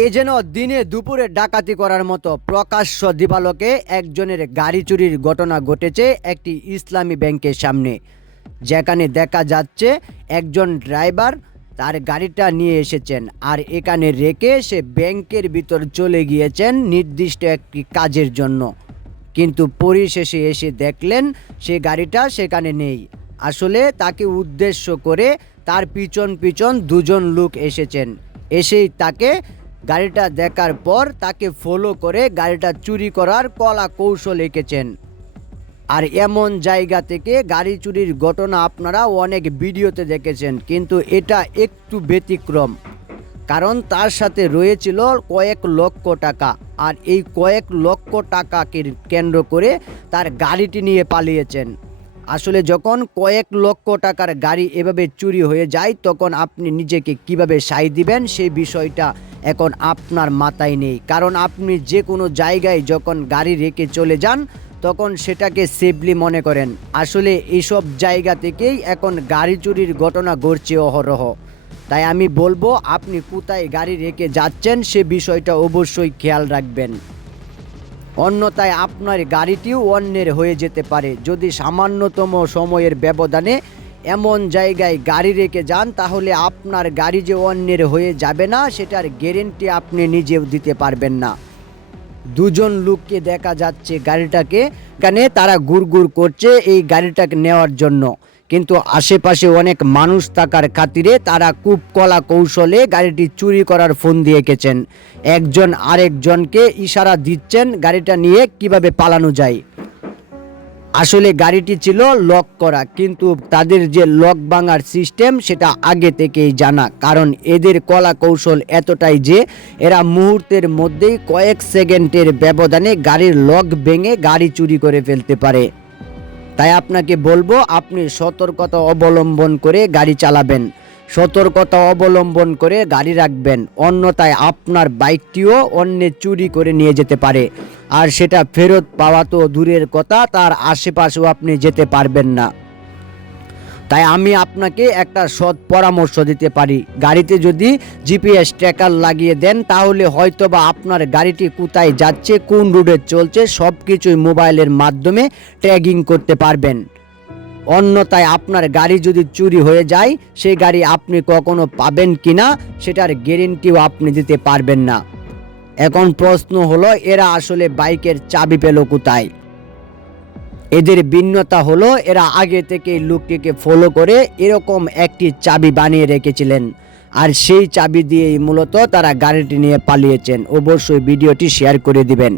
এ যেন দিনে দুপুরে ডাকাতি করার মতো প্রকাশ্য দিবালোকে একজনের গাড়ি চুরির ঘটনা ঘটেছে একটি ইসলামী ব্যাংকের সামনে, যেখানে দেখা যাচ্ছে একজন ড্রাইভার তার গাড়িটা নিয়ে এসেছেন আর এখানে রেখে সে ব্যাংকের ভিতর চলে গিয়েছেন নির্দিষ্ট একটি কাজের জন্য। কিন্তু পরিশেষে এসে দেখলেন সে গাড়িটা সেখানে নেই। আসলে তাকে উদ্দেশ্য করে তার পিছন পিছন দুজন লোক এসেছেন। এসেই তাকে গাড়িটা দেখার পর তাকে ফলো করে গাড়িটা চুরি করার কলা কৌশল এঁকেছেন। আর এমন জায়গা থেকে গাড়ি চুরির ঘটনা আপনারা অনেক ভিডিওতে দেখেছেন, কিন্তু এটা একটু ব্যতিক্রম, কারণ তার সাথে রয়েছিল কয়েক লক্ষ টাকা। আর এই কয়েক লক্ষ টাকাকে কেন্দ্র করে তার গাড়িটি নিয়ে পালিয়েছেন। আসলে যখন কয়েক লক্ষ টাকার গাড়ি এভাবে চুরি হয়ে যায় তখন আপনি নিজেকে কিভাবে সায় দিবেন সেই বিষয়টা এখন আপনার মাথায় নেই, কারণ আপনি যে কোনো জায়গায় যখন গাড়ি রেখে চলে যান তখন সেটাকে সেফলি মনে করেন। আসলে এইসব জায়গা থেকেই এখন গাড়ি চুরির ঘটনা ঘটছে অহরহ। তাই আমি বলবো আপনি কোথায় গাড়ি রেখে যাচ্ছেন সে বিষয়টা অবশ্যই খেয়াল রাখবেন, অন্যথায় আপনার গাড়িটিও অন্যের হয়ে যেতে পারে। যদি সামান্যতম সময়ের ব্যবধানে এমন জায়গায় গাড়ি রেখে যান তাহলে আপনার গাড়ি যে অন্যের হয়ে যাবে না সেটার গ্যারেন্টি আপনি নিজেও দিতে পারবেন না। দুজন লোককে দেখা যাচ্ছে গাড়িটাকে এখানে তারা গুড়গুড় করছে এই গাড়িটাকে নেওয়ার জন্য, কিন্তু আশেপাশে অনেক মানুষ থাকার খাতিরে তারা খুব কলা কৌশলে গাড়িটি চুরি করার ফোন দিয়ে এঁকেছেন। একজন আরেকজনকে ইশারা দিচ্ছেন গাড়িটা নিয়ে কিভাবে পালানো যায়। আসলে গাড়িটি ছিল লক করা, কিন্তু তাদের যে লক ভাঙার সিস্টেম সেটা আগে থেকেই জানা, কারণ এদের কলা কৌশল এতটাই যে এরা মুহূর্তের মধ্যেই কয়েক সেকেন্ডের ব্যবধানে গাড়ির লক ভেঙে গাড়ি চুরি করে ফেলতে পারে। তাই আপনাকে বলবো আপনি সতর্কতা অবলম্বন করে গাড়ি চালাবেন, সতর্কতা অবলম্বন করে গাড়ি রাখবেন, অন্যথায় আপনার বাইকটিও অন্যে চুরি করে নিয়ে যেতে পারে। আর সেটা ফেরত পাওয়া তো দূরের কথা, তার আশেপাশেও আপনি যেতে পারবেন না। তাই আমি আপনাকে একটা সৎ পরামর্শ দিতে পারি, গাড়িতে যদি জিপিএস ট্র্যাকার লাগিয়ে দেন তাহলে হয়তোবা আপনার গাড়িটি কোথায় যাচ্ছে, কোন রুটে চলছে সব কিছুই মোবাইলের মাধ্যমে ট্র্যাকিং করতে পারবেন। অন্যথায় আপনার গাড়ি যদি চুরি হয়ে যায় সেই গাড়ি আপনি কখনো পাবেন কিনা সেটার গ্যারেন্টিও আপনি দিতে পারবেন না। এখন প্রশ্ন হলো এরা আসলে বাইকের চাবি পেল কোথায়? এদের ভিন্নতা হলো এরা আগে থেকে লোকটিকে ফলো করে এরকম একটি চাবি বানিয়ে রেখেছিলেন, আর সেই চাবি দিয়েই মূলত তারা গাড়িটি নিয়ে পালিয়েছেন। অবশ্যই ভিডিওটি শেয়ার করে দিবেন।